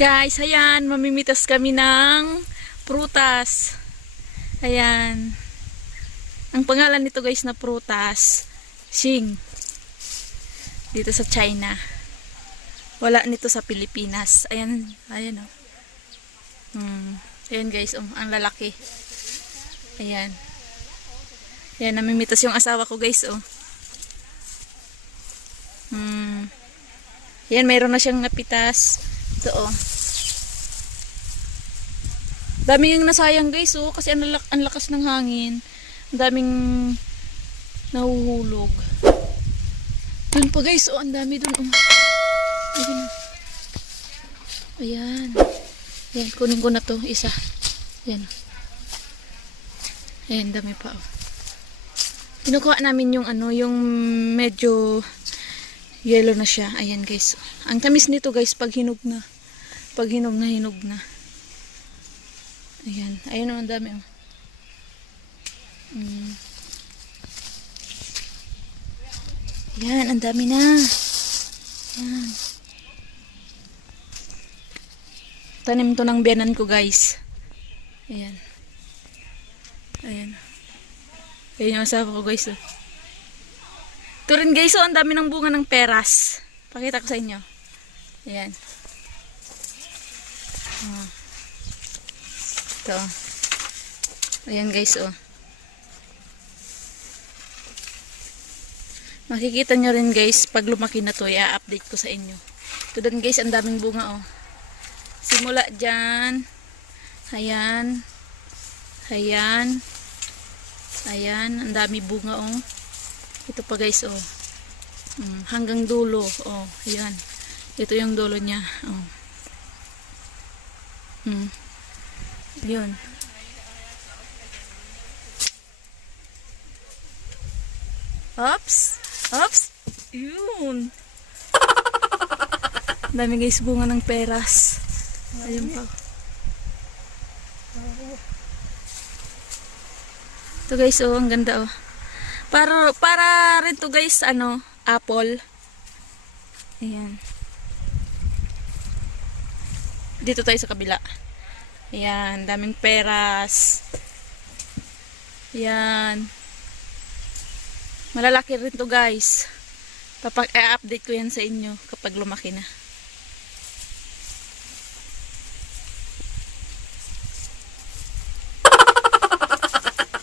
Guys, ayan, mamimitas kami ng prutas. Ayan. Ang pangalan nito guys na prutas, Xing. Dito sa China. Wala nito sa Pilipinas. Ayan, ayan oh. Ayan guys, ang lalaki. Ayan. Ayan, namimitas yung asawa ko guys oh. Ayan, mayroon na siyang napitas. Ito oh. Daming nasayang guys oh, kasi ang lakas ng hangin. Ang daming nahuhulog. Dun pa guys oh, ang dami dun oh. Ayan. Ayan. Ayan, kunin ko na to isa. Ayan. Ayan, dami pa oh. Kinukuha namin yung ano, yung medyo yellow na siya. Ayan guys. Ang tamis nito guys pag hinog na. Pag hinog na, hinog na. Ayan. Ayan o, ang dami o. Ayan, ang dami na. Ayan. Tanim to ng biyanan ko guys. Ayan. Ayan. Ayan yung asawa ko guys o. Ito rin guys, oh, ang dami ng bunga ng peras. Pakita ko sa inyo. Ayan. Oh. Ito. Ayan guys, oh. Makikita nyo rin guys, pag lumaki na to, i-update ko sa inyo. Ito din guys, ang daming bunga, oh. Simula dyan. Ayan. Ayan. Ayan, ang dami bunga, oh. Ito pa guys oh. Hanggang dulo oh, ayan. Ito yung dulo niya oh. Yun. Oops. Oops. Yun. Dami guys bunga ng peras. Ayun pa. Ito guys oh, ang ganda oh. Para rin to guys, ano, apple. Ayan. Dito tayo sa kabila. Ayan, daming peras. Ayan. Malalaki rin to guys. I-update ko yan sa inyo kapag lumaki na.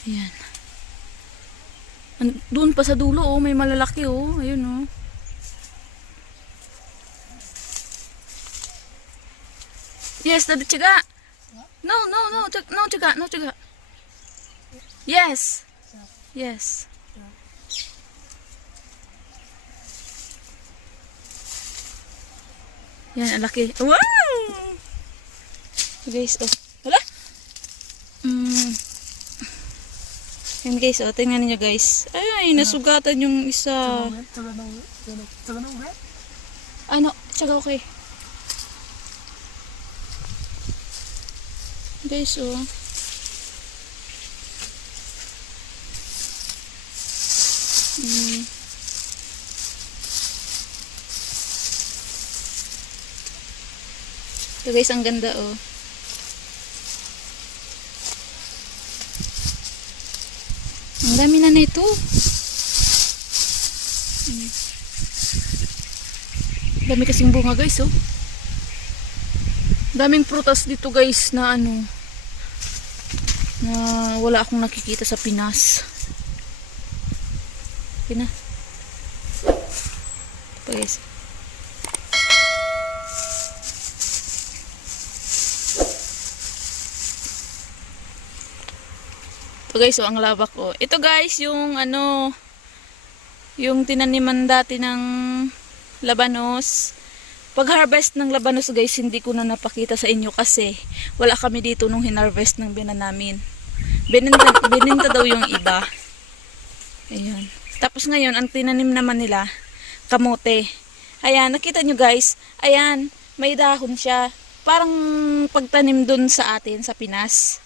Ayan. Doon pa sa dulo oh, may malalaki oh. Ayun oh. Yes, daddy tiyaga. No, tiyaga, no tiyaga. Yes. Yes. Yan, ang laki. Wow! Guys, oh. Hala? Yan guys, oh, tingnan niyo guys. Ay, nasugatan yung isa. Ano, tsaga okay. Guys, oh. Ito guys, ang ganda, oh. Ang dami na nito. Dami kasing bunga guys oh. Daming prutas dito guys na ano, na wala akong nakikita sa Pinas. Ito guys. Guys, so ang labak ko. Ito guys, yung ano, yung tinaniman dati ng labanos. Pag harvest ng labanos guys, hindi ko na napakita sa inyo kasi wala kami dito nung hinarvest ng biyanan namin. Bininta daw yung iba. Ayan. Tapos ngayon, ang tinanim naman nila, kamote. Ayan, nakita nyo guys. Ayan, may dahon siya. Parang pagtanim dun sa atin, sa Pinas.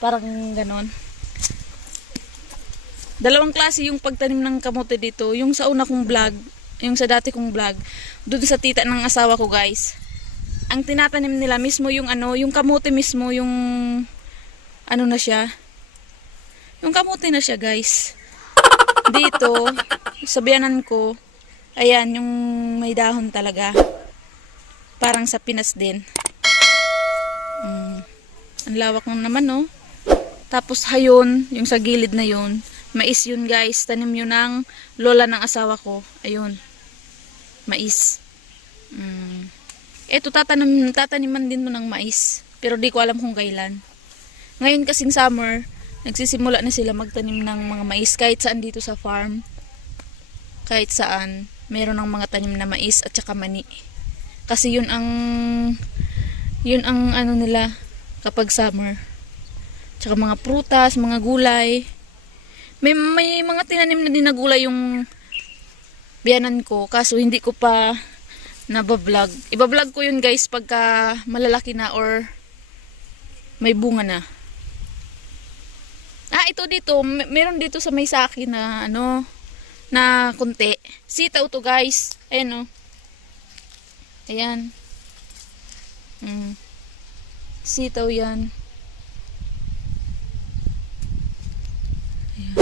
Parang ganon. Dalawang klase yung pagtanim ng kamote dito. Yung sa una kong vlog, yung sa dati kong vlog, dun sa tita ng asawa ko guys. Ang tinatanim nila mismo yung yung kamote mismo, yung na siya. Yung kamote na siya guys. Dito, sa biyanan ko, ayan, yung may dahon talaga. Parang sa Pinas din. Ang lawak naman, no? Tapos, hayon, yung sa gilid na yun, mais yun, guys. Tanim yun ng lola ng asawa ko. Ayun. Mais. Eto, tataniman din mo ng mais. Pero di ko alam kung kailan. Ngayon kasing summer, nagsisimula na sila magtanim ng mga mais kahit saan dito sa farm. Kahit saan, meron ng mga tanim na mais at saka mani. Kasi yun ang nila kapag summer. Tsaka mga prutas, mga gulay. May mga tinanim na din na gulay yung biyanan ko, kaso hindi ko pa nabablog. Ibablog ko yun guys pagka malalaki na or may bunga na. Ito dito, meron dito sa may saki na na konti. Sitaw to guys. Ayan Ayan. Sitaw yan. Ayan.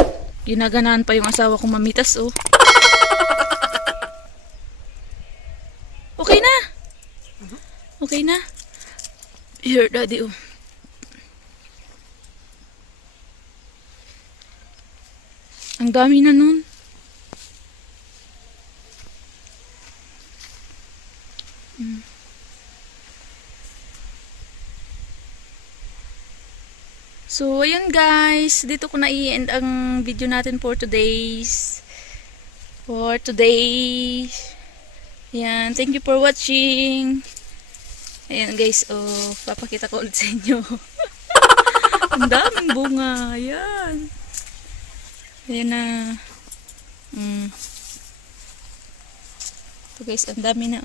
Ginaganaan pa yung asawa kong mamitas, oh. Okay na. Okay na. Here, daddy, oh. Ang dami na nun. So, ayun guys. Dito ko na i-end ang video natin for today. Ayan. Thank you for watching. Ayan guys. Oh, papakita ko ulit sa inyo. Ang daming bunga. Ayan. Ayan na. Ito guys, ang dami na.